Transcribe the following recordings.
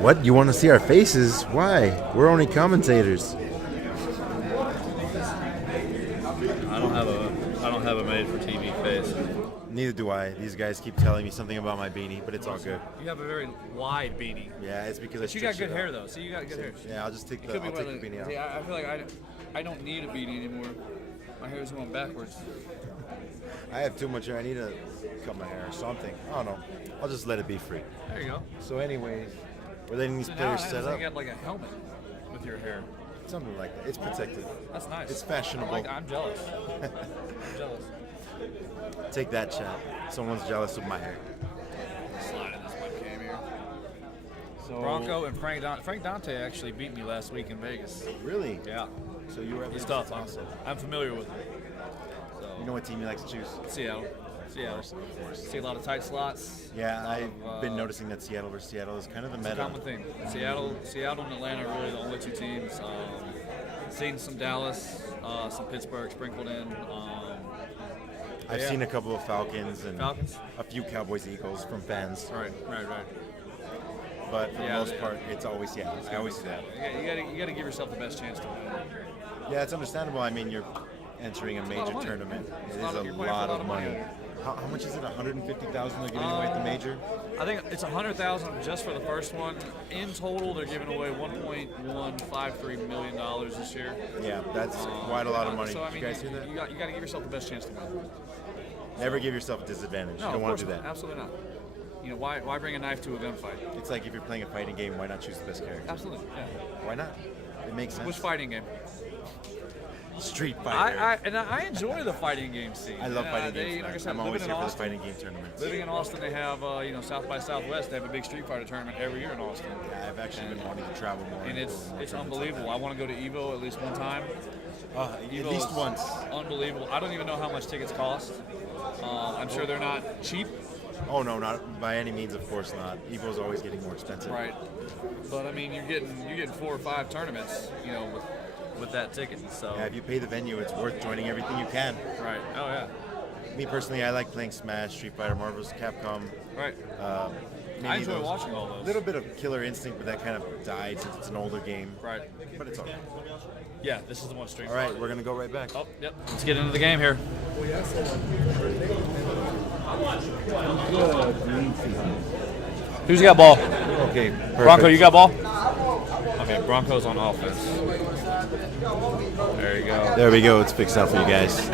What? You want to see our faces? Why? We're only commentators. I don't have a made for TV face. Neither do I. These guys keep telling me something about my beanie, but it's all good. You have a very wide beanie. Yeah, it's because But you got good hair though. See, you got good hair. Yeah, I'll just take the I'll beanie out. See, I feel like I don't need a beanie anymore. My hair's going backwards. I have too much hair. I need to cut my hair or something. I don't know. I'll just let it be free. There you go. So anyways, we're letting these players set up. You got like a helmet with your hair. Something like that. It's protected. That's nice. It's fashionable. I'm jealous. I'm jealous. Take that, chat. Someone's jealous of my hair. Slide in this webcam here. So Bronco and Frank Dante actually beat me last week in Vegas. Really? Yeah. So you were at He's Vegas? tough. Awesome. I'm familiar with him. So You know what team you like to choose? Seattle. Of course. See a lot of tight slots. Yeah, I've been noticing that Seattle versus Seattle is kind of the It's a meta. common thing. Seattle and Atlanta are really the only two teams. Seen some Dallas, some Pittsburgh sprinkled in. I've seen a couple of Falcons and Falcons? a few Cowboys Eagles from fans. Right. But for the most part, it's always Seattle. I always see that. You got to give yourself the best chance to win. Yeah, it's understandable. I mean, you're entering a major money. tournament. It's It a is lot a of- you're playing for lot a lot of of money. money. How much is it? 150,000 they're giving away at the major? I think it's 100,000 just for the first one. In total, they're giving away 1.153 million dollars this year. Yeah, that's quite a lot of money. So I Did mean, you guys hear that? you got to give yourself the best chance to win. Never give yourself a disadvantage. No, You don't of want course to do not. that. Absolutely not. You know, why bring a knife to a gunfight? It's like if you're playing a fighting game, why not choose the best character? Absolutely. Yeah. Why not? It makes sense. Which fighting game? Street Fighter. I enjoy the fighting game scene. I love fighting games. Like I said, I'm always living here in for the Austin, fighting game tournaments. living in Austin, they have South by Southwest. They have a big Street Fighter tournament every year in Austin, Yeah, I've actually been wanting to travel more. and go it's to more tournaments like unbelievable. I want to go to Evo at least one time. that. At Evo least is once. Unbelievable. I don't even know how much tickets cost. I'm sure they're not cheap. Oh no, not by any means. Of course not. Evo's always getting more expensive. Right. But I mean, you're getting 4 or 5 tournaments, with that ticket. So. Yeah, if you pay the venue, it's worth joining everything you can. Right. Oh yeah. Me personally, I like playing Smash, Street Fighter, Marvel's Capcom. Right. Maybe I enjoy those- watching all those. A little bit of Killer Instinct, but that kind of died since it's an older game. Right. But it's okay. Yeah, this is the one Street All right, we're gonna go right back. Oh, yep. Let's get into the game here. Who's got ball? Okay, perfect. Bronco, you got ball? Okay, Bronco's on offense. There you go. There we go. It's fixed out for you guys.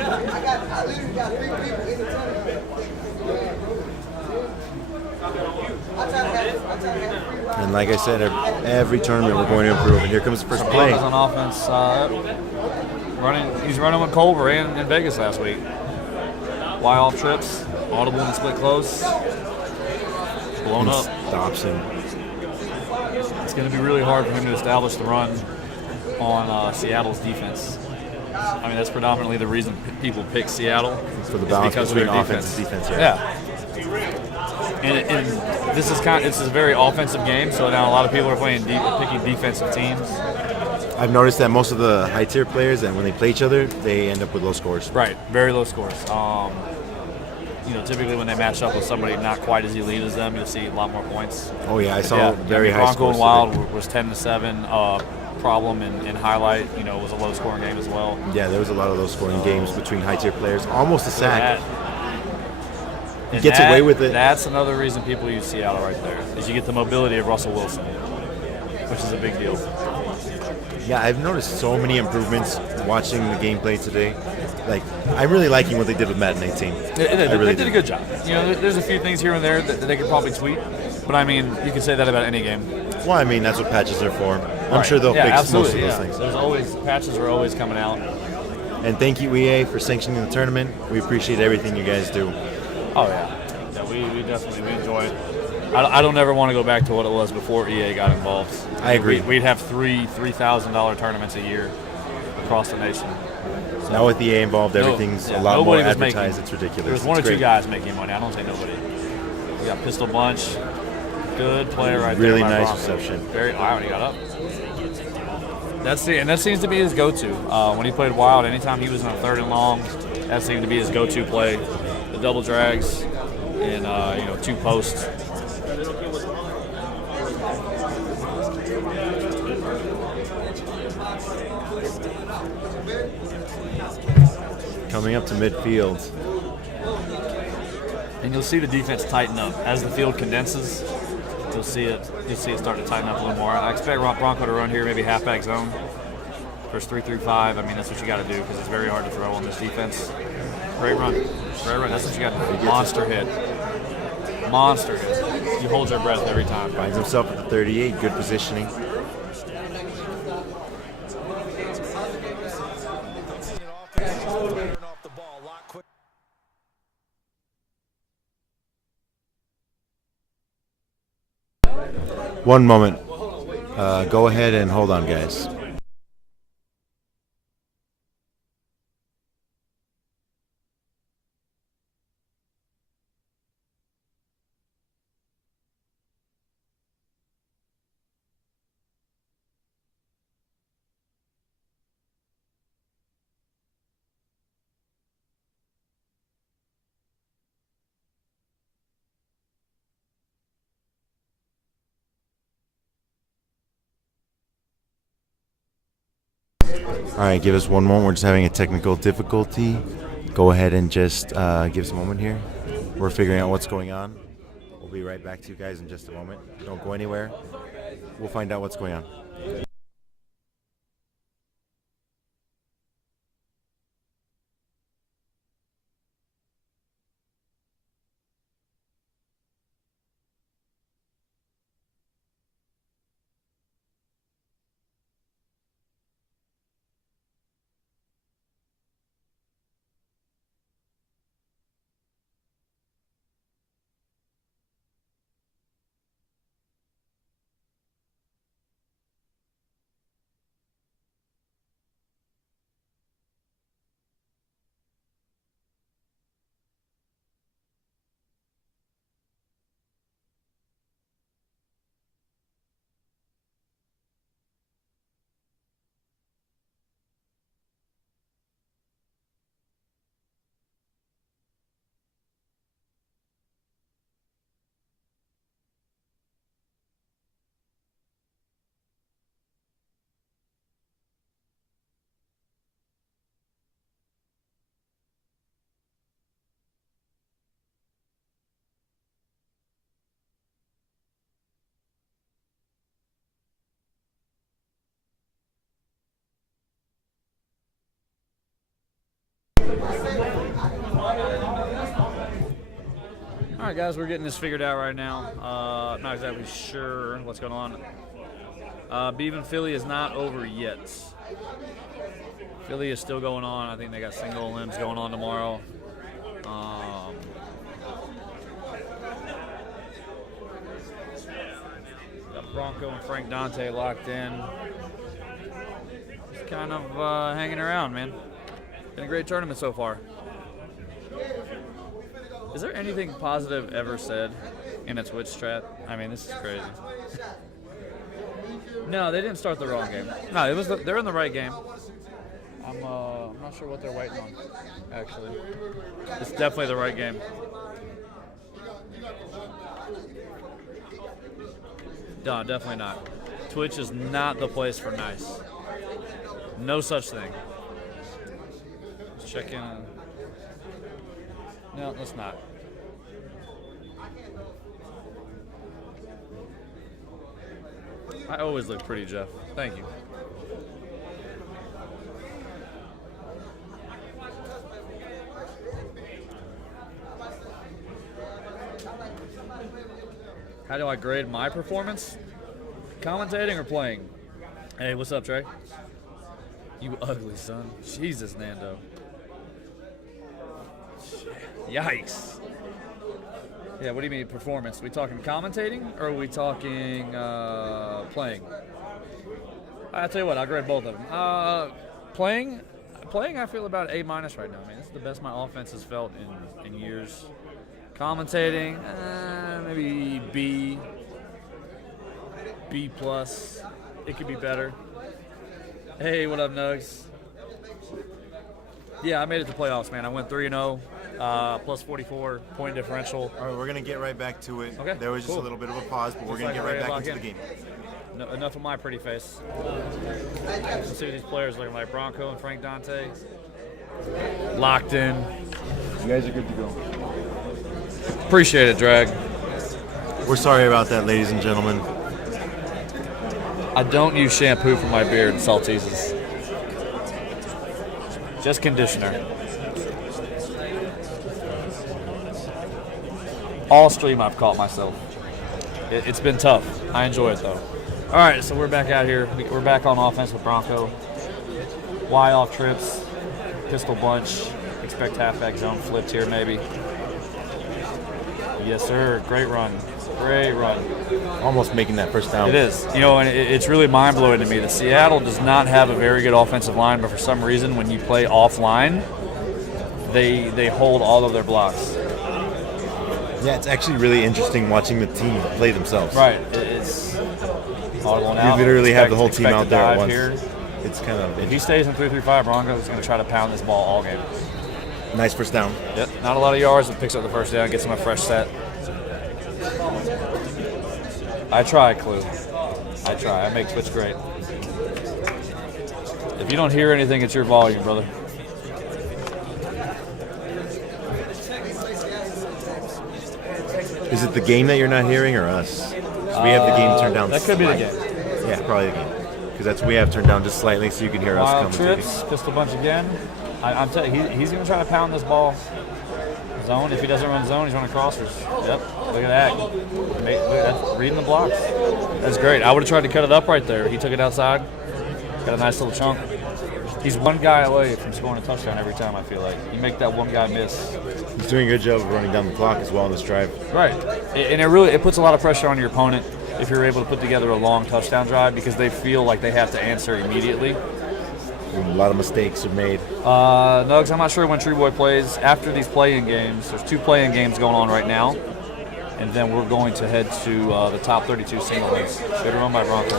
And like I said, every tournament we're going to improve. And here comes the first play. Bronco's on offense. He's running with Culver in Vegas last week. Y off trips, audible and split close. Blown up. Stops him. It's going to be really hard for him to establish the run on Seattle's defense. I mean, that's predominantly the reason people pick Seattle. For the is balance because of between their offense and defense. Yeah. And this is a very offensive game, so now a lot of people are picking defensive teams. I've noticed that most of the high tier players, and when they play each other, they end up with low scores. Right, very low scores. Typically when they match up with somebody not quite as elite as them, you'll see a lot more points. Oh yeah, I saw very high Bronco scores. and Wild was 10-7. Problem in highlight, was a low scoring game as well. Yeah, there was a lot of low scoring games between high tier players. Almost a sack. He And gets away with it. That's another reason people use Seattle right there, is you get the mobility of Russell Wilson, which is a big deal. Yeah, I've noticed so many improvements watching the gameplay today. Like, I'm really liking what they did with Madden 18. They did a good job. There's a few things here and there that they could probably tweak, but I mean, you can say that about any game. Well, I mean, that's what patches are for. I'm Right. sure they'll Yeah, fix absolutely, most of those things. Patches are always coming out. And thank you, EA, for sanctioning the tournament. We appreciate everything you guys do. Oh yeah, we definitely enjoy it. I don't ever want to go back to what it was before EA got involved. I agree. We'd have $3,000 tournaments a year across the nation. So, Now with EA involved, everything's a lot more advertised. It's ridiculous. There's one It's or two great. guys making money. I don't say nobody. We got Pistol Bunch, good player right there. Really by nice Bronco. reception. Wow, he got up. And that seems to be his go-to. When he played Wild, anytime he was in a 3rd and long, that seemed to be his go-to play. The double drags and 2 posts. Coming up to midfield. And you'll see the defense tighten up as the field condenses. You'll see it start to tighten up a little more. I expect Bronco to run here, maybe halfback zone. First 3 through 5. I mean, that's what you got to do because it's very hard to throw on this defense. Great run. Great run. That's what you got to do. Monster hit. Monster hit. He holds your breath every time. Finds himself at the 38. Good positioning. One moment. Go ahead and hold on, guys. All right, give us one moment. We're just having a technical difficulty. Go ahead and just give us a moment here. We're figuring out what's going on. We'll be right back to you guys in just a moment. Don't go anywhere. We'll find out what's going on. All right, guys, we're getting this figured out right now. I'm not exactly sure what's going on. Beaven Philly is not over yet. Philly is still going on. I think they got single limbs going on tomorrow. Got Bronco and Frank Dante locked in. Just kind of hanging around, man. Been a great tournament so far. Is there anything positive ever said in a Twitch chat? I mean, this is crazy. No, they didn't start the wrong game. No, they're in the right game. I'm not sure what they're waiting on, actually. It's definitely the right game. No, definitely not. Twitch is not the place for nice. No such thing. Let's check in. No, let's not. I always look pretty, Jeff. Thank you. How do I grade my performance? Commentating or playing? Hey, what's up, Trey? You ugly son. Jesus, Nando. Yikes. Yeah, what do you mean performance? Are we talking commentating or are we talking playing? I'll tell you what, I'll grade both of them. Playing, I feel about A- right now, man. This is the best my offense has felt in years. Commentating, maybe B plus. It could be better. Hey, what up, Nugs? Yeah, I made it to playoffs, man. I went 3-0. Plus 44 point differential. All right, we're going to get right back to it. Okay, there was just cool. a little bit of a pause, but we're going to get right back into the game. No, enough of my pretty face. Let's see what these players looking like. Bronco and Frank Dante. Locked in. You guys are good to go. Appreciate it, Drag. We're sorry about that, ladies and gentlemen. I don't use shampoo for my beard, Salteases. Just conditioner. All stream I've caught myself. It's been tough. I enjoy it though. All right, so we're back out here. We're back on offense with Bronco. Y off trips, pistol bunch. Expect halfback zone flipped here maybe. Yes, sir. Great run. Great run. Almost making that first down. It is. You know, and it's really mind-blowing to me that Seattle does not have a very good offensive line, but for some reason when you play offline, they hold all of their blocks. Yeah, it's actually really interesting watching the team play themselves. Right. It's audible now. You literally have the whole team out there at once. Here. It's kind of If he stays in 3-3-5, Broncos is going to try to pound this ball all game. nice first down. Yep. Not a lot of yards, but picks up the first down, gets him a fresh set. I try, Clue. I try. I make Twitch great. If you don't hear anything, it's your volume, brother. Is it the game that you're not hearing or us? 'Cause we have the game turned down. That could be the slightly. game. Yeah, probably the game. Because we have turned down just slightly so you can hear us Wild commentating. trips, pistol bunch again. I'm telling you, he's going to try to pound this ball. Zone. If he doesn't run zone, he's running crossers. Yep. Look at that. That's reading the blocks. That's great. I would have tried to cut it up right there. He took it outside. Got a nice little chunk. He's one guy away from scoring a touchdown every time, I feel like. You make that one guy miss. He's doing a good job of running down the clock as well on this drive. Right. And it puts a lot of pressure on your opponent if you're able to put together a long touchdown drive because they feel like they have to answer immediately. A lot of mistakes are made. Nugs, I'm not sure when Tree Boy plays. After these play-in games, there's 2 play-in games going on right now. And then we're going to head to the top 32 single lanes. Good run by Bronco.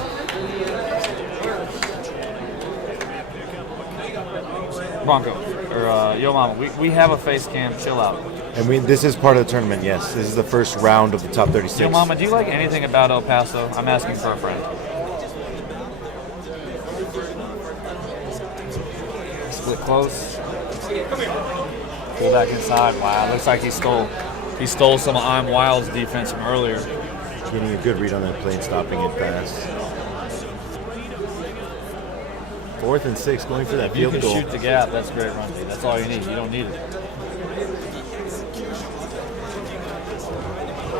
Bronco, or Yo Mama, we have a face cam. Chill out. And this is part of the tournament, yes. This is the first round of the top 36. Yo Mama, do you like anything about El Paso? I'm asking for a friend. Split close. Pull back inside. Wow, looks like he stole some of I'm Wild's defense from earlier. Getting a good read on that play and stopping it fast. 4th and 6, going for that If you field can goal. shoot the gap, that's great run D. That's all you need. You don't need it.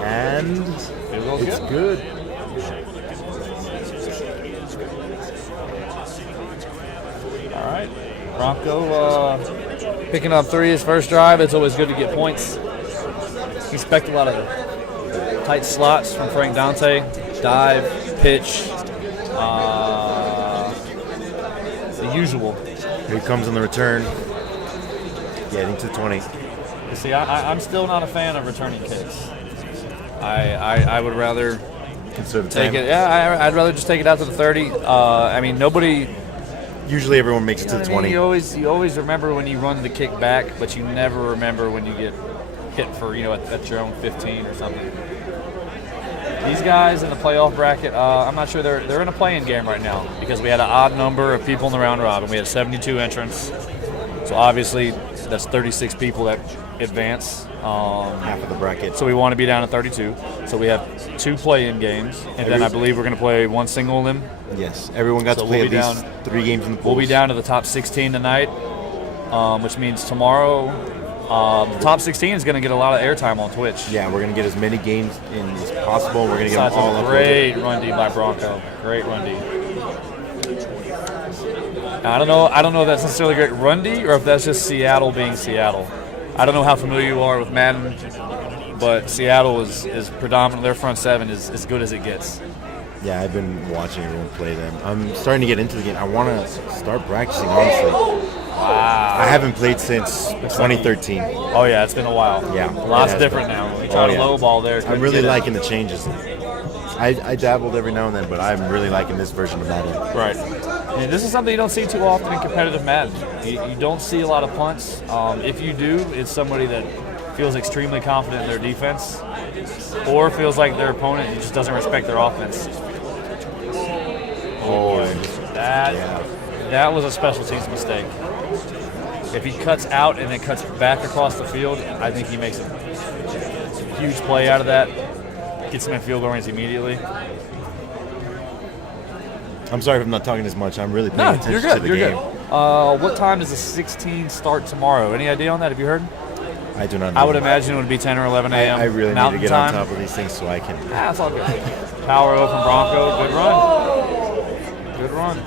And Field goal's it's good. good. All right. Bronco picking up 3 his first drive. It's always good to get points. Expect a lot of tight slots from Frank Dante. Dive, pitch, the usual. Here he comes on the return. Getting to 20. You see, I'm still not a fan of returning kicks. I would rather Consider the take time. it. Yeah, I'd rather just take it out to the 30. I mean, nobody. Usually everyone makes it to You know the what I 20. mean? You always remember when you run the kick back, but you never remember when you get hit for at your own 15 or something. These guys in the playoff bracket, I'm not sure they're in a play-in game right now because we had an odd number of people in the round robin. We had 72 entrants, so obviously that's 36 people that advance. Half of the bracket. So we want to be down to 32. So we have 2 play-in games, and then I believe we're going to play 1 single limb. Yes, everyone got So to play we'll at be least 3 games in the pools. We'll be down to the top 16 tonight, which means tomorrow the top 16 is going to get a lot of airtime on Twitch. Yeah, we're going to get as many games in as possible. We're going to get them Besides all a uploaded. great run D by Bronco. Great run D. Now, I don't know if that's necessarily great run D or if that's just Seattle being Seattle. I don't know how familiar you are with Madden, but Seattle is predominant. Their front 7 is as good as it gets. Yeah, I've been watching everyone play them. I'm starting to get into the game. I want to start practicing, honestly. Wow. I haven't played since 2013. Oh, yeah, it's been a while. Yeah, Lots it has different been. now. We try to low ball there. I'm really liking the changes. I dabbled every now and then, but I'm really liking this version of Madden. Right. And this is something you don't see too often in competitive Madden. You don't see a lot of punts. If you do, it's somebody that feels extremely confident in their defense or feels like their opponent just doesn't respect their offense. Oh, That was a special teams mistake. If he cuts out and then cuts back across the field, I think he makes a huge play out of that. Gets him in field goal range immediately. I'm sorry if I'm not talking as much. I'm really paying attention you're good. to the You're game. good. What time does the 16 start tomorrow? Any idea on that? Have you heard? I do not know. I would imagine it would be 10 or 11 a.m. I really Mountain need to get time. on top of these things so I can. That's all good. Power O from Bronco. Good run.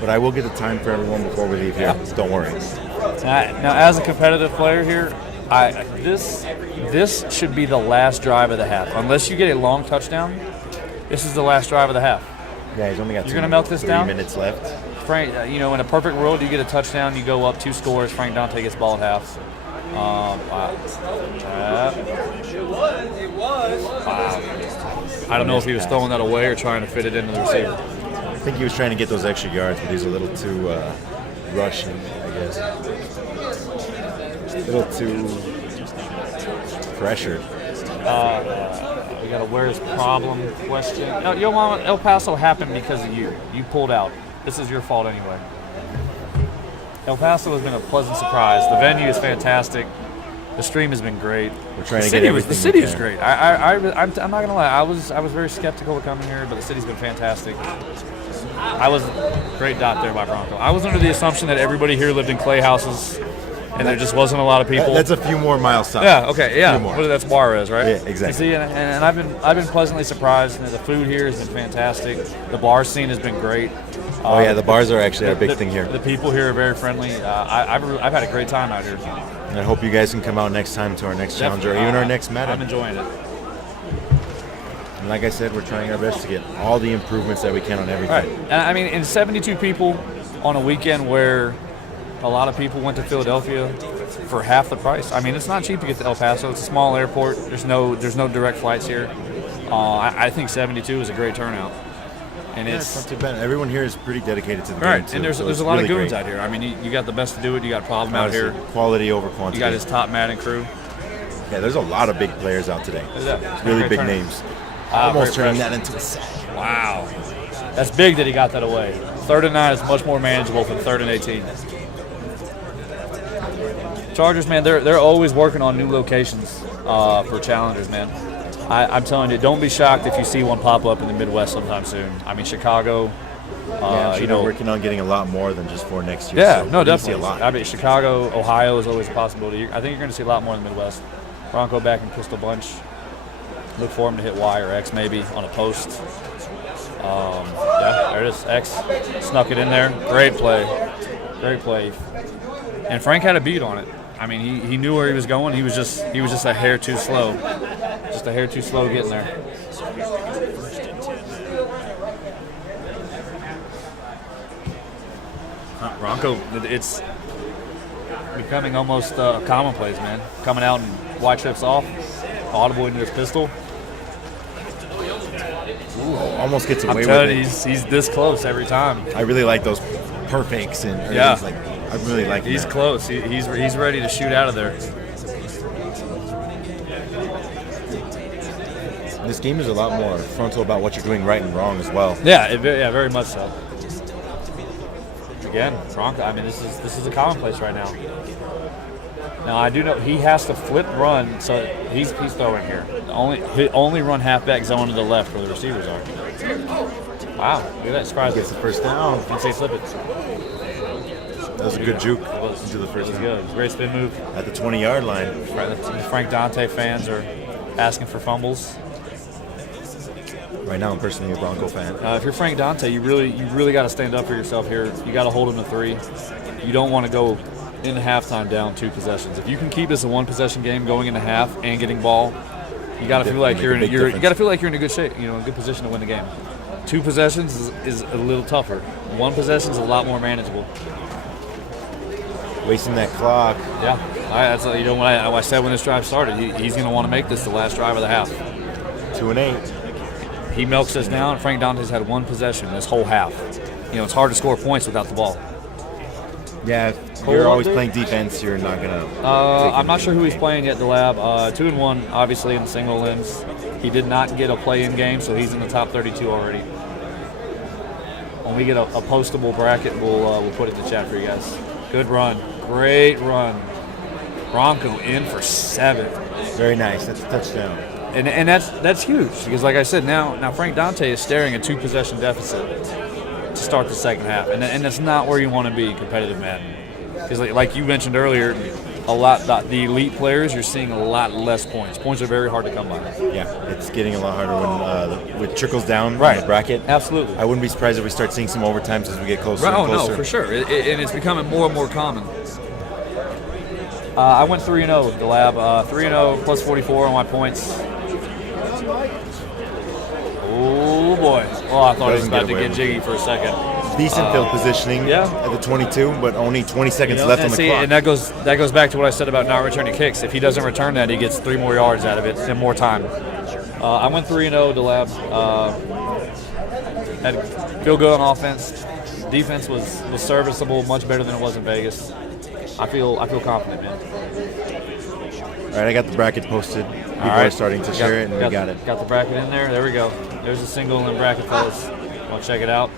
But I will get the time for everyone before we leave here. Yeah. Don't worry. Now, as a competitive player here, this should be the last drive of the half. Unless you get a long touchdown, this is the last drive of the half. Yeah, he's only got You're gonna milk this down? 3 minutes left. Frank, in a perfect world, you get a touchdown, you go up 2 scores. Frank Dante gets ball at half. Wow. I don't know if he was throwing that away or trying to fit it into the receiver. I think he was trying to get those extra yards, but he was a little too rushing, I guess. A little too pressured. We got a where's problem question. No, yo, Mama, El Paso happened because of you. You pulled out. This is your fault anyway. El Paso has been a pleasant surprise. The venue is fantastic. The stream has been great. We're trying The to city get was everything the city we was can. great. I'm not gonna lie. I was very skeptical of coming here, but the city's been fantastic. I was great dot there by Bronco. I was under the assumption that everybody here lived in clay houses, and there just wasn't a lot of people. That's a few more miles south. Yeah. Okay. Yeah. Few more. Well, that's Juarez, right? Yeah, exactly. You see, and I've been pleasantly surprised. The food here has been fantastic. The bar scene has been great. Oh yeah, the bars are actually our big thing here. The people here are very friendly. I've had a great time out here. And I hope you guys can come out next time to our next challenge or even our next meta. I'm enjoying it. And like I said, we're trying our best to get all the improvements that we can on everything. Right. And I mean, in 72 people on a weekend where a lot of people went to Philadelphia for half the price. I mean, it's not cheap to get to El Paso. It's a small airport. There's no direct flights here. I think 72 is a great turnout. And Yeah, it's not too bad. Everyone here is pretty dedicated to the game right. too, And there's so a it's lot really of goons great. out here. I mean, you got the best to do it. You got Problem out Honestly, here. quality over quantity. You got his top Madden crew. Yeah, there's a lot of big players out today. Yeah. Really Great big turnout. names. Very Almost turning fresh. that into a sack. Wow. That's big that he got that away. 3rd and 9 is much more manageable than 3rd and 18. Chargers, man, they're always working on new locations for challengers, man. I'm telling you, don't be shocked if you see one pop up in the Midwest sometime soon. I mean, Chicago, Yeah, I'm sure you they're know. working on getting a lot more than just for next year. Yeah, so no, we're gonna definitely. See a lot. I mean, Chicago, Ohio is always a possibility. I think you're going to see a lot more in the Midwest. Bronco back in Pistol Bunch. Look for him to hit Y or X maybe on a post. Yeah, there it is. X snuck it in there. Great play. Great play. And Frank had a beat on it. I mean, he knew where he was going. He was just a hair too slow. Just a hair too slow getting there. Bronco, it's becoming almost commonplace, man. Coming out and wide trips off, audible into his pistol. Almost gets I'm away with telling you, it. he's this close every time. I really like those perfects and Yeah. like I really like He's that. close. He's ready to shoot out of there. This game is a lot more frontal about what you're doing right and wrong as well. Yeah, very much so. Again, Bronco. I mean, this is a commonplace right now. Now I do know he has to flip run, so he's throwing here. Only run halfback zone to the left where the receivers are. Wow, look at that surprise! Gets the first down. Didn't say flip it. That was a good juke It was into the first It was down. good. It was a great spin move. At the 20-yard line. The Frank Dante fans are asking for fumbles. Right now, I'm personally a Bronco fan. If you're Frank Dante, you really got to stand up for yourself here. You got to hold him to 3. You don't want to go into halftime down 2 possessions. If you can keep this a 1-possession game going into half and getting ball, you got to feel like Make you're a in big you difference. got to feel like you're in a good shape, in a good position to win the game. 2 possessions is a little tougher. 1 possession is a lot more manageable. Wasting that clock. Yeah, that's what I said when this drive started. He's going to want to make this the last drive of the half. 2 and 8. He milks us down. Frank Dante's had 1 possession this whole half. It's hard to score points without the ball. Yeah, if you're always playing defense, you're not gonna. I'm not sure who he's playing yet. The lab 2-1, obviously in the single limbs. He did not get a play-in game, so he's in the top 32 already. when we get a postable bracket, we'll put it in the chat for you guys. Good run. Great run. Bronco in for 7. Very nice. That's a touchdown. And that's huge because, like I said, now Frank Dante is staring a 2-possession deficit to start the second half, and that's not where you want to be competitive Madden. Because like you mentioned earlier, the elite players, you're seeing a lot less points. Points are very hard to come by. Yeah, it's getting a lot harder when it trickles down Right. in the bracket. Absolutely. I wouldn't be surprised if we start seeing some overtimes as we get closer Oh, and closer. no, for sure. And it's becoming more and more common. I went 3-0, the lab. 3-0 plus 44 on my points. Oh, boy. Oh, I thought he was Doesn't about get to away get with jiggy for a second. Decent field positioning yeah. at the 22, but only 20 seconds left on the clock. And that goes back to what I said about not returning kicks. If he doesn't return that, he gets 3 more yards out of it and more time. I went 3-0 to lab. Had feel good on offense. Defense was serviceable, much better than it was in Vegas. I feel confident, man. All right, I got the bracket posted. People are starting to share it, and we got it. Got the bracket in there. There we go. There's a single in bracket, fellas. Want to check it out?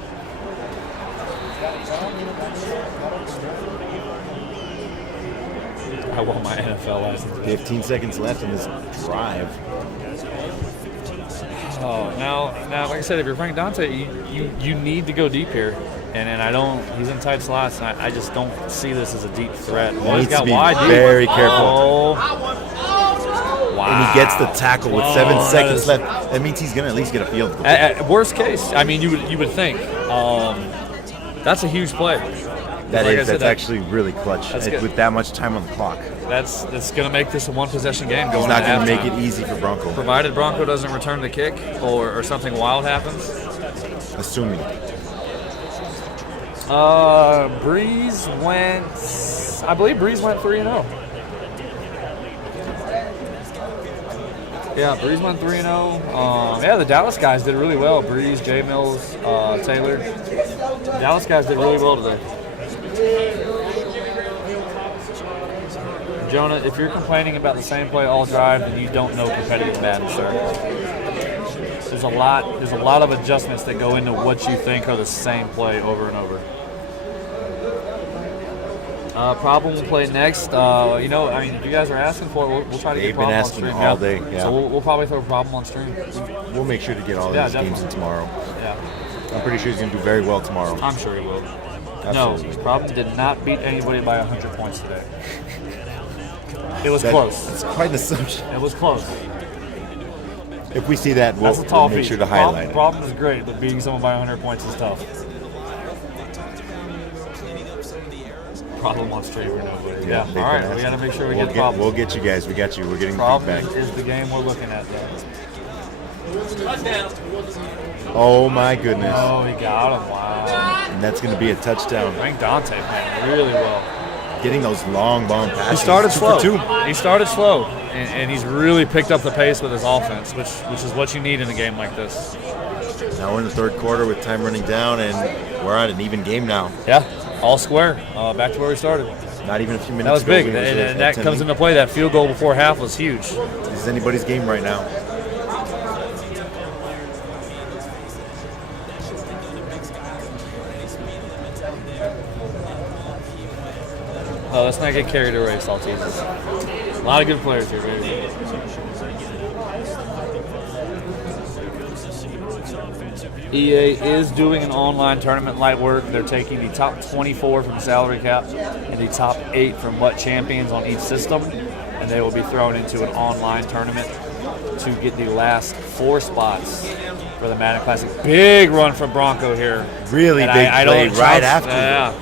I want my NFL license. 15 seconds left in this drive. Oh, now, like I said, if you're Frank Dante, you need to go deep here, and I don't. He's in tight slots, and I just don't see this as a deep threat. He needs to be wide deep. very careful. Oh. Wow. And he gets the tackle with 7 Oh, seconds left. That means he's going to at least get a field goal. At worst case, I mean, you would think that's a huge play. That's actually really clutch good. with that much time on the clock. That's going to make this a 1-possession game going. He's not going to make it easy for Bronco. Provided Bronco doesn't return the kick or something wild happens. Assuming. Breeze went. I believe Breeze went 3-0. Yeah, Breeze went 3-0. Yeah, the Dallas guys did really well. Breeze, J Mills, Taylor. Dallas guys did really well today. Jonah, if you're complaining about the same play all drive, then you don't know competitive Madden, sir. There's a lot of adjustments that go into what you think are the same play over and over. Problem will play next. If you guys are asking for it, we'll try to get Problem on stream. They've been asking all day. Yeah. So we'll probably throw Problem on stream. We'll make sure to get all these games in tomorrow. Yeah. I'm pretty sure he's going to do very well tomorrow. I'm sure he will. Absolutely. No, Problem did not beat anybody by 100 points today. It was close. It's quite an assumption. It was close. If we see that, we'll make sure to highlight it. Problem is great, but beating someone by 100 points is tough. Problem on stream or nobody. Yeah. All right, we got to make sure we get Problem. We'll get you guys. We got you. We're getting Problem feedback. is the game we're looking at, though. Oh my goodness. Oh, he got him. Wow. And that's going to be a touchdown. Frank Dante playing really well. Getting those long bomb passes. He started 2 slow. for 2. He started slow, and he's really picked up the pace with his offense, which is what you need in a game like this. Now we're in the third quarter with time running down, and we're at an even game now. Yeah, all square. Back to where we started. Not even a few minutes That was ago, big, and that comes into play. That field goal before half was huge. This is anybody's game right now. Oh, let's not get carried away, Saltines. A lot of good players here, baby. EA is doing an online tournament light work. They're taking the top 24 from salary cap and the top 8 from MUT champions on each system, and they will be thrown into an online tournament to get the last 4 spots for the Madden Classic. Big run from Bronco here. Really And big play right after. Yeah.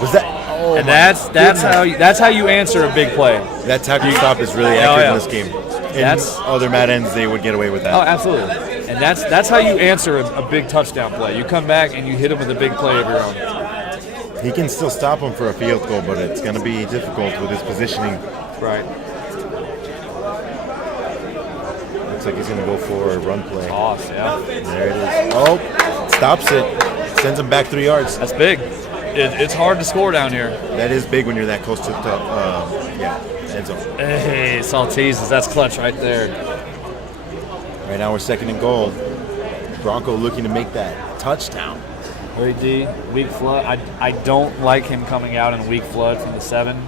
Was that? Oh, And that's how you answer a big play. That tackle stop is really accurate in this game. In other Mad Ends, they would get away with that. Oh, absolutely. And that's how you answer a big touchdown play. You come back and you hit him with a big play of your own. He can still stop him for a field goal, but it's going to be difficult with his positioning. Right. Looks like he's going to go for a run play. Toss, yeah. There it is. Oh, stops it. Sends him back 3 yards. That's big. It's hard to score down here. That is big when you're that close to the end zone. Hey, Saltese, that's clutch right there. Right now we're 2nd and goal. Bronco looking to make that touchdown. Great D, weak flood. I don't like him coming out in weak flood from the 7.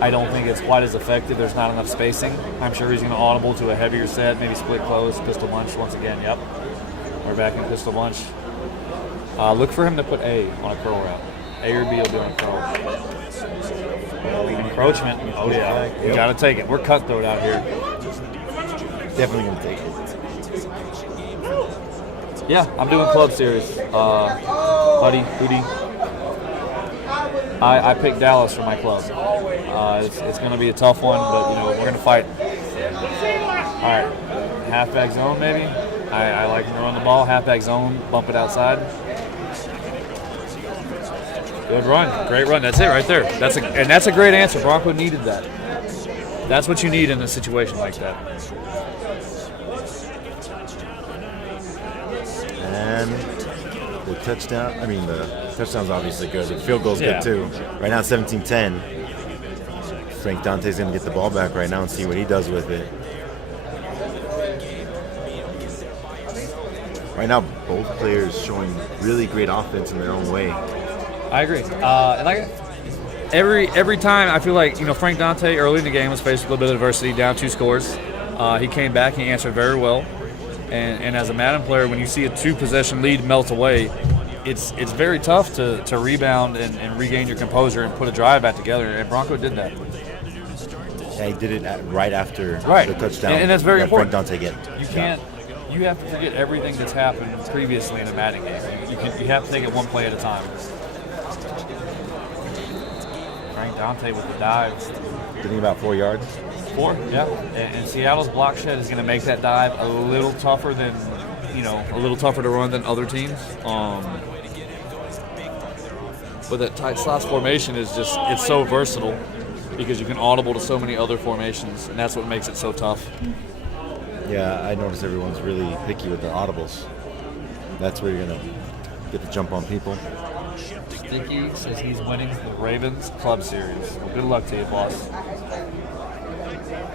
I don't think it's quite as effective. There's not enough spacing. I'm sure he's going to audible to a heavier set, maybe split close, pistol bunch once again. Yep, we're back in pistol bunch. Look for him to put A on a curl route. A or B will do on a curl. Encroachment. Oh yeah, you got to take it. We're cutthroat out here. Definitely gonna take it. Yeah, I'm doing club series. Buddy, Hootie. I picked Dallas for my club. It's going to be a tough one, but we're going to fight. All right, halfback zone maybe. I like throwing the ball. Halfback zone, bump it outside. Good run, great run. That's it right there. That's a great answer. Bronco needed that. That's what you need in a situation like that. And the touchdown. I mean, the touchdown's obviously good. The field goal's Yeah. good too. Right now, 17-10. Frank Dante's gonna get the ball back right now and see what he does with it. Right now, both players showing really great offense in their own way. I agree. And every time I feel like Frank Dante early in the game was faced with a little bit of adversity, down 2 scores. He came back. He answered very well. And as a Madden player, when you see a 2-possession lead melt away, it's very tough to rebound and regain your composure and put a drive back together. And Bronco did that. Yeah, he did it right after Right. the touchdown. And that's very that important. Frank Dante get. You can't. You have to forget everything that's happened previously in a Madden game. You have to take it one play at a time. Frank Dante with the dive. Getting about 4 yards. 4, yeah. And Seattle's block shed is going to make that dive a little tougher than, a little tougher to run than other teams. But that tight slots formation is it's so versatile because you can audible to so many other formations, and that's what makes it so tough. Yeah, I noticed everyone's really picky with their audibles. That's where you're gonna get the jump on people. Sticky says he's winning the Ravens Club Series. Well, good luck to you, boss.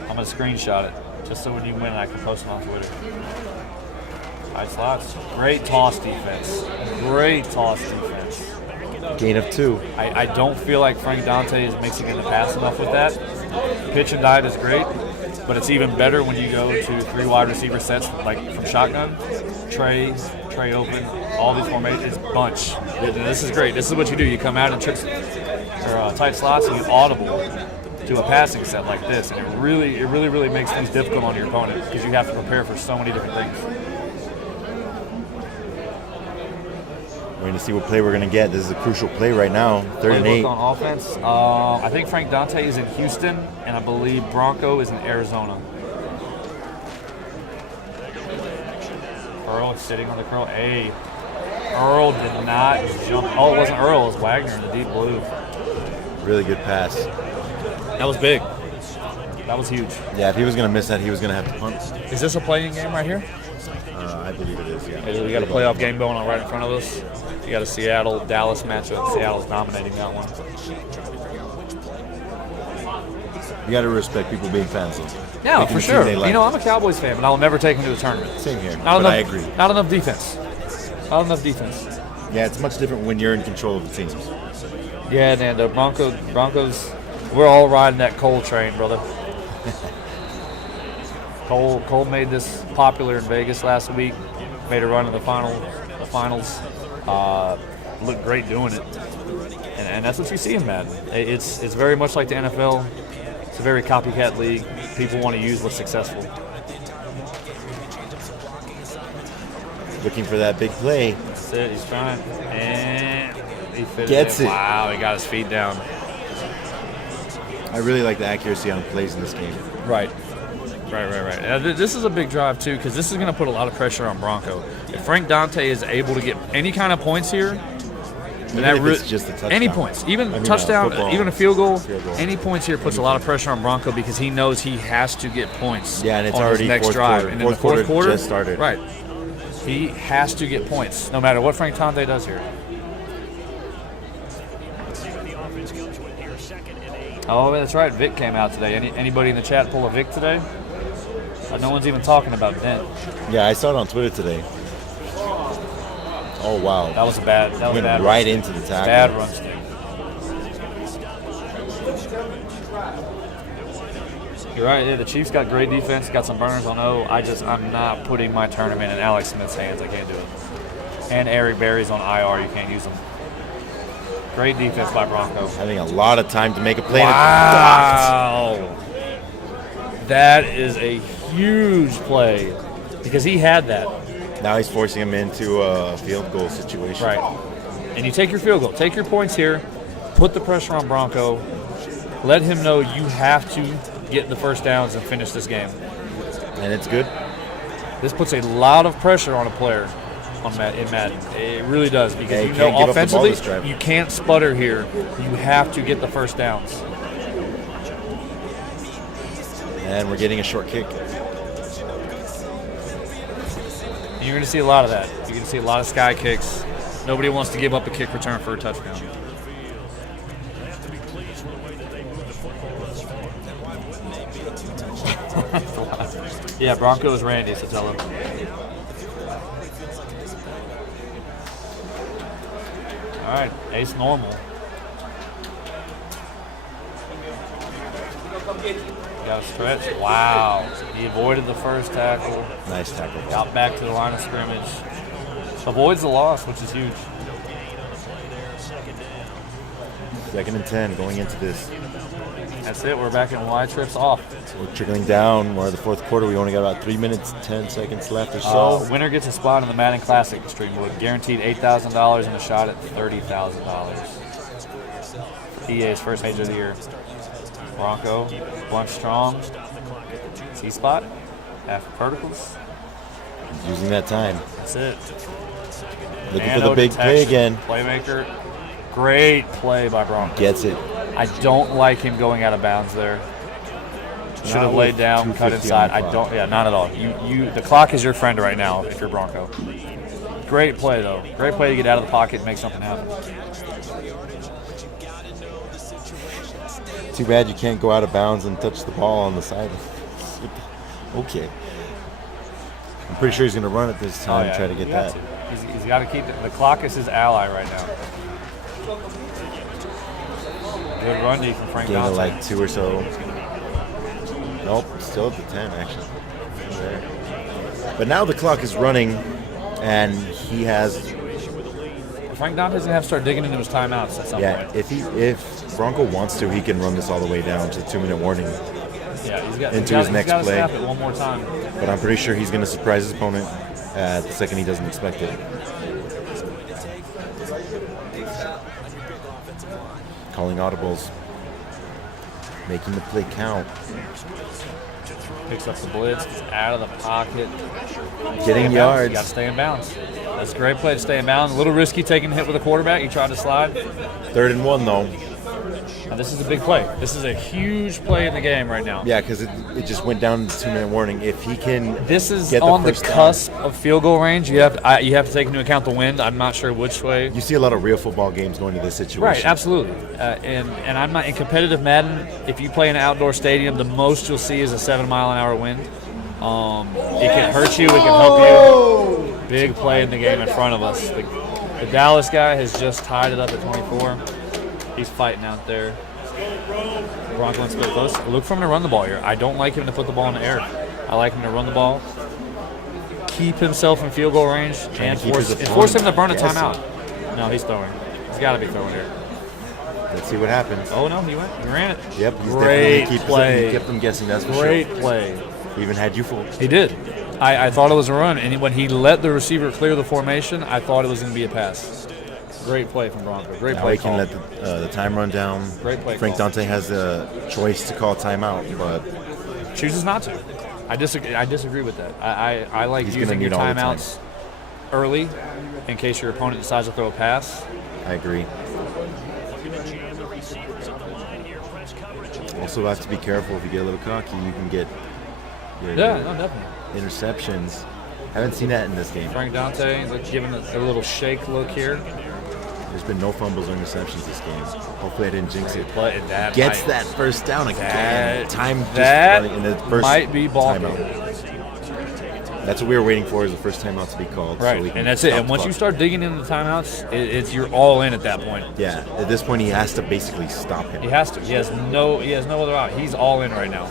I'm going to screenshot it just so when you win, I can post it on Twitter. Tight slots. Great toss defense. Great toss defense. Gain of 2. I don't feel like Frank Dante is mixing in the pass enough with that. Pitch and dive is great, but it's even better when you go to 3 wide receiver sets like from shotgun. Trey open, all these formations, bunch. This is great. This is what you do. You come out and tricks or tight slots and you audible to a passing set like this, and it really makes things difficult on your opponent because you have to prepare for so many different things. We're going to see what play we're going to get. This is a crucial play right now. 3rd and 8. Playbook on offense. I think Frank Dante is in Houston, and I believe Bronco is in Arizona. Earl is sitting on the curl. Hey, Earl did not jump. Oh, it wasn't Earl. It was Wagner in the deep blue. Really good pass. That was big. That was huge. Yeah, if he was going to miss that, he was going to have to punt. Is this a playing game right here? I believe it is, yeah. We got a playoff game going on right in front of us. You got a Seattle-Dallas matchup. Seattle's dominating that one. You got to respect people being fans. Yeah, Picking for the team sure. they like. I'm a Cowboys fan, but I'll never take them to the tournament. Same here, Not but enough, I agree. Not enough defense. Not enough defense. Yeah, it's much different when you're in control of the teams. Yeah, and the Broncos, we're all riding that Cole train, brother. Cole made this popular in Vegas last week. Made a run in the finals. Looked great doing it, and that's what you see in Madden. It's very much like the NFL. It's a very copycat league. People want to use what's successful. Looking for that big play. That's it. He's trying, and he Gets it. Wow, he got his feet down. I really like the accuracy on plays in this game. Right. This is a big drive, too, because this is going to put a lot of pressure on Bronco. If Frank Dante is able to get any kind of points here, Even if it's just a touchdown. any points, even I mean, touchdown, football. even a field goal, Field goal. any points here puts a lot of pressure on Bronco because he knows he has to get points Yeah, and it's on already his next fourth drive. quarter. And in the fourth quarter just started. Right. He has to get points, no matter what Frank Dante does here. Oh, that's right. Vic came out today. Anybody in the chat pull a Vic today? No one's even talking about Dent. Yeah, I saw it on Twitter today. Oh, wow. That was a bad. That was Went a bad. right run into the stick. tackle. Bad run stick. You're right. Yeah, the Chiefs got great defense. Got some burners on O. I'm not putting my tournament in Alex Smith's hands. I can't do it. And Eric Berry's on IR. You can't use him. Great defense by Bronco. Having a lot of time to make a play. Wow. That is a huge play because he had that. Now he's forcing him into a field goal situation. Right. And you take your field goal. Take your points here. Put the pressure on Bronco. Let him know you have to get the first downs and finish this game. And it's good. This puts a lot of pressure on a player in Madden. It really does because Yeah, you you can't know give up the ball offensively this drive. you can't sputter here. You have to get the first downs. And we're getting a short kick. You're going to see a lot of that. You're going to see a lot of sky kicks. Nobody wants to give up a kick return for a touchdown. Yeah, Bronco is Randy, so tell him. All right, ace normal. Got a stretch. Wow. He avoided the first tackle. Nice tackle. Got back to the line of scrimmage. Avoids the loss, which is huge. 2nd and 10 going into this. That's it. We're back in wide trips off. We're trickling down. We're in the 4th quarter. We only got about 3 minutes, 10 seconds left or so. Winner gets a spot in the Madden Classic Streamwood. Guaranteed $8,000 and a shot at $30,000. EA's first major of the year. Bronco, bunch strong. C-spot. Half verticals. Using that time. That's it. Looking for the big play again. Playmaker. Great play by Bronco. Gets it. I don't like him going out of bounds there. Should have laid down, cut 2:50 inside. on the I don't. Yeah, not at all. The clock is your friend right now if you're Bronco. Great play though. Great play to get out of the pocket and make something happen. Too bad you can't go out of bounds and touch the ball on the side. Okay. I'm pretty sure he's going to run it this time, try to get that. He's got to keep it. The clock is his ally right now. Good run D from Frank Gain of Dante. like 2 or so. Nope, still at the 10 actually. There. But now the clock is running, and he has. Frank Dante's gonna have to start digging into his timeouts at some point. If Bronco wants to, he can run this all the way down to the 2-minute warning. Yeah, he's got into his he's next got to play. snap it one more time. But I'm pretty sure he's going to surprise his opponent the second he doesn't expect it. Calling audibles. Making the play count. Picks up the blitz, gets out of the pocket. Getting You yards. got to stay in bounds. That's a great play to stay in bounds. A little risky taking a hit with a quarterback. He tried to slide. 3rd and 1 though. Now, this is a big play. This is a huge play in the game right now. Yeah, because it just went down to the 2-minute warning. If he can This is get on the first down. cusp of field goal range. You have to take into account the wind. I'm not sure which way. You see a lot of real football games going to this situation. Right, absolutely. And I'm not in competitive Madden. If you play in an outdoor stadium, the most you'll see is a 7-mile-an-hour wind. It can hurt you. It can help you. Big play in the game in front of us. The Dallas guy has just tied it up at 24. He's fighting out there. Bronco wants to get close. Look for him to run the ball here. I don't like him to put the ball in the air. I like him to run the ball, keep himself in field goal range, and to keep his force him to burn a opponent timeout. No, he's throwing. He's got to be throwing here. Let's see what happens. Oh no, he ran it. Yep, he's Great definitely play. he kept them guessing. That's for Great sure. play. He even had you fooled. He did. I thought it was a run, and when he let the receiver clear the formation, I thought it was going to be a pass. Great play from Bronco. Great Now play he can call. let the time run down. Great play Frank call. Dante has a choice to call timeout, but Chooses not to. I disagree with that. I like He's using gonna your need all the time. timeouts early in case your opponent decides to throw a pass. I agree. Also have to be careful. If you get a little cocky, you can get your Yeah, no, definitely. interceptions. Haven't seen that in this game. Frank Dante giving a little shake look here. There's been no fumbles or interceptions this game. Hopefully I didn't jinx it. But that Gets might, that first down again. that, Time just that running in the first might be ball game. timeout. That's what we were waiting for, is the first timeout to be called. Right, So we can and that's it. stop And the once you clock. start digging into the timeouts, it's you're all in at that point. Yeah, at this point, he has to basically stop him. He has to. He has no other out. He's all in right now.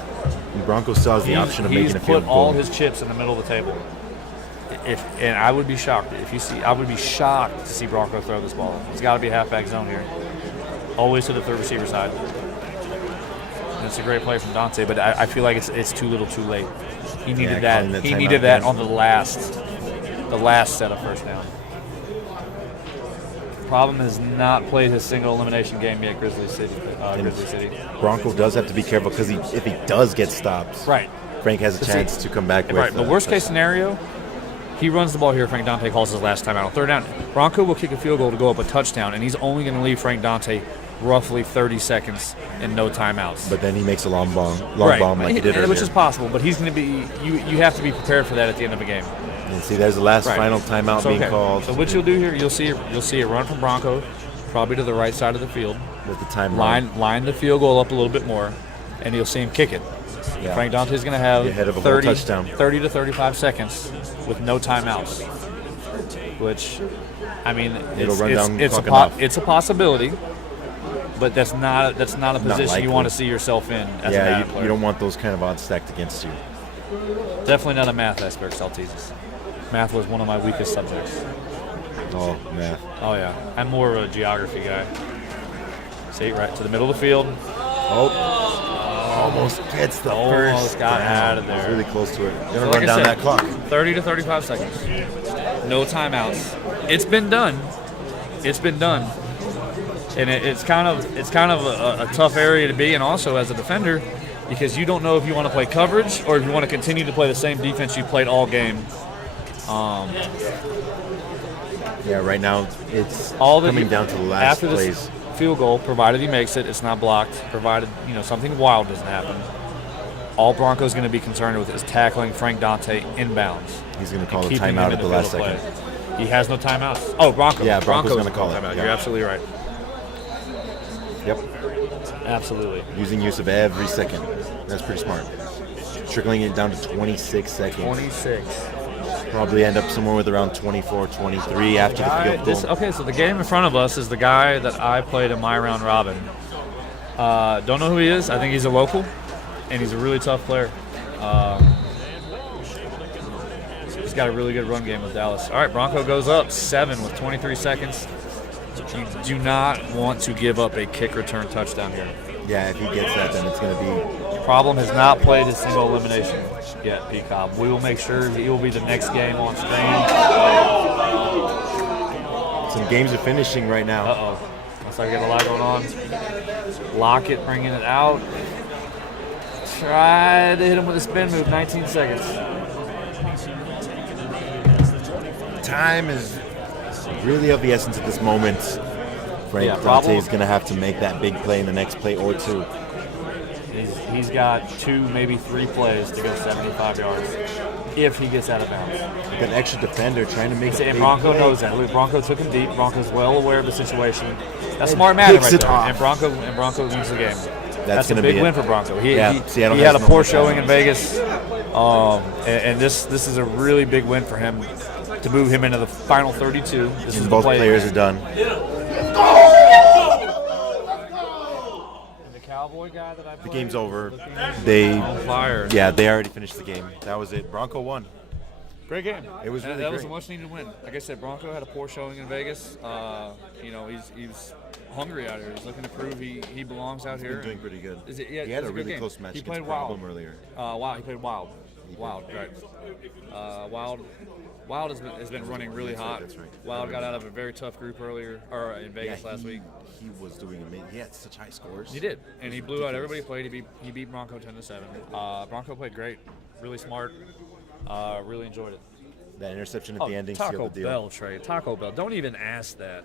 And Broncos still has the option of making a field put all goal. his chips in the middle of the table. And I would be shocked I would be shocked to see Bronco throw this ball. It's got to be a halfback zone here. Always to the third receiver side. And it's a great play from Dante, but I feel like it's too little, too late. He needed calling that. the He timeout needed that there. on the last set of first down. Problem has not played his single elimination game yet, Grizzly City. Bronco does have to be careful because if he does get stopped, Right. Frank has a chance to come back with. Right. The worst case scenario, he runs the ball here. Frank Dante calls his last time out on third down. Bronco will kick a field goal to go up a touchdown, and he's only going to leave Frank Dante roughly 30 seconds and no timeouts. But then he makes a long bomb right. like he did earlier. Which is possible, but he's going to be. You have to be prepared for that at the end of a game. And see, there's the last Right. final timeout being called. So what you'll do here, you'll see a run from Bronco, probably to the right side of the field. With the time Line the field goal up a little bit more, and you'll see him kick it. Yeah. Frank Dante's going to have Be ahead of a whole 30 touchdown. to 35 seconds with no timeouts, which, I mean, It'll run down it's clock enough. it's a possibility, but that's not a position likely. you want to see yourself in as a Yeah, math you player. don't want those kind of odds stacked against you. Definitely not a math expert, Saltese. Math was one of my weakest subjects. Oh, math. Oh yeah, I'm more of a geography guy. See, right to the middle of the field. Almost gets the Almost first got down. out of there. He's really close to it. Gonna So run like I down said, that clock. 30 to 35 seconds. No timeouts. It's been done. It's been done. And it's kind of a tough area to be in also as a defender, because you don't know if you want to play coverage or if you want to continue to play the same defense you played all game. Yeah, right now it's All that coming down to the last after plays. this field goal, provided he makes it, it's not blocked. Provided something wild doesn't happen. All Bronco's going to be concerned with is tackling Frank Dante inbounds. He's going to call a Keeping him timeout in at the field last of play. second. He has no timeouts. Oh, Bronco. Yeah, Bronco's Bronco's gonna call it. timeout. Yeah. You're absolutely right. Yep. Absolutely. Using use of every second. That's pretty smart. Trickling it down to 26 seconds. 26. Probably end up somewhere with around 24, 23 after the field goal. Okay, so the game in front of us is the guy that I played in my round robin. Don't know who he is. I think he's a local, and he's a really tough player. He's got a really good run game with Dallas. All right, Bronco goes up 7 with 23 seconds. You do not want to give up a kick return touchdown here. Yeah, if he gets that, then it's going to be... Problem has not played his single elimination yet, P-Cobb. We will make sure he will be the next game on screen. Some games are finishing right now. Uh-oh. Looks like we got a lot going on. Lockett bringing it out. Try to hit him with a spin move, 19 seconds. Time is really of the essence at this moment. Frank Yeah, Dante problem- is going to have to make that big play in the next play or two. He's got 2, maybe 3 plays to go 75 yards if he gets out of bounds. Got an extra defender trying to make a And big Bronco play. knows that. Look, Bronco took him deep. Bronco's well aware of the situation. That's smart math picks right it there. off. And Bronco wins the game. That's a gonna big be it. win for Bronco. He Seattle had a has no poor more showing timeouts. in Vegas, and this is a really big win for him to move him into the final 32. This is And the both play. players are done. The Cowboy guy that I The played, game's over. They, on fire. yeah, they already finished the game. That was it. Bronco won. Great game. It was really that was a great. much needed win. Like I said, Bronco had a poor showing in Vegas. He's hungry out here. He's looking to prove he belongs out here. Been doing pretty good. Is it, yeah, he it had was a good really game. close match He against played wild. Problem earlier. He played wild. Wild, right. Wild has been running really hot. That's right. Wild got out of a very tough group earlier, or in Vegas last week. He was doing amazing. He had such high scores. He did, and he blew out everybody. Played. He beat Bronco 10-7. Bronco played great, really smart. Really enjoyed it. That interception at the ending Taco sealed the deal. Bell, Trey. Taco Bell. Don't even ask that.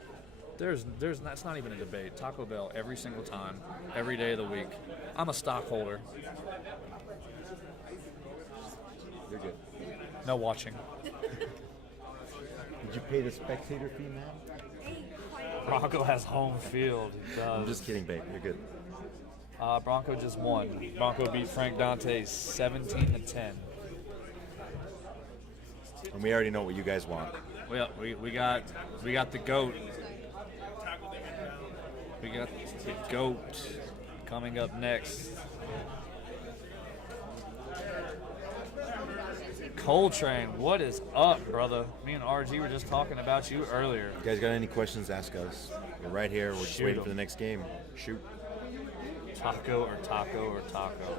That's not even a debate. Taco Bell every single time, every day of the week. I'm a stockholder. You're good. No watching. Did you pay the spectator fee, man? Bronco has home field. He does. I'm just kidding, babe. You're good. Bronco just won. Bronco beat Frank Dante 17-10. And we already know what you guys want. We got the goat. We got the goat coming up next. Coltrane, what is up, brother? Me and RG were just talking about you earlier. You guys got any questions, ask us. We're right here. We're just Shoot waiting 'em. for the next game. Shoot. Taco or taco or taco.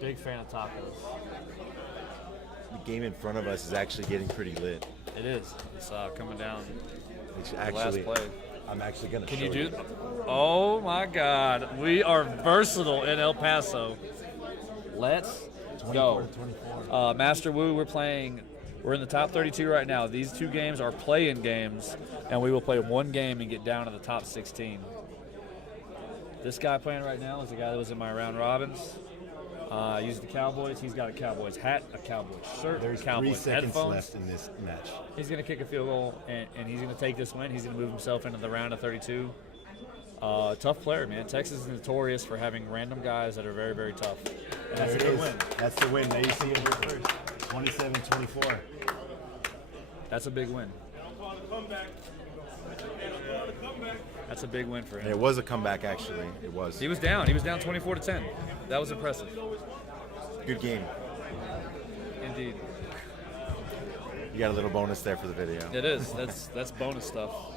Big fan of tacos. The game in front of us is actually getting pretty lit. It is. It's coming down. It's Last actually, play. I'm actually going to Can show you do? Oh my God, we are versatile in El Paso. Let's go. Master Wu, we're in the top 32 right now. These two games are play-in games, and we will play one game and get down to the top 16. This guy playing right now is the guy that was in my round robins. Used the Cowboys. He's got a Cowboys hat, a Cowboys shirt, There's 3 Cowboys seconds headphones. left in this match. He's going to kick a field goal, and he's going to take this win. He's going to move himself into the round of 32. Tough player, man. Texas is notorious for having random guys that are very, very tough. And that's a good win. That's the win. There you see him go first. 27-24. That's a big win. That's a big win for And him. it was a comeback, actually. It was. He was down. He was down 24-10. That was impressive. Good game. Indeed. You got a little bonus there for the video. It is. That's bonus stuff.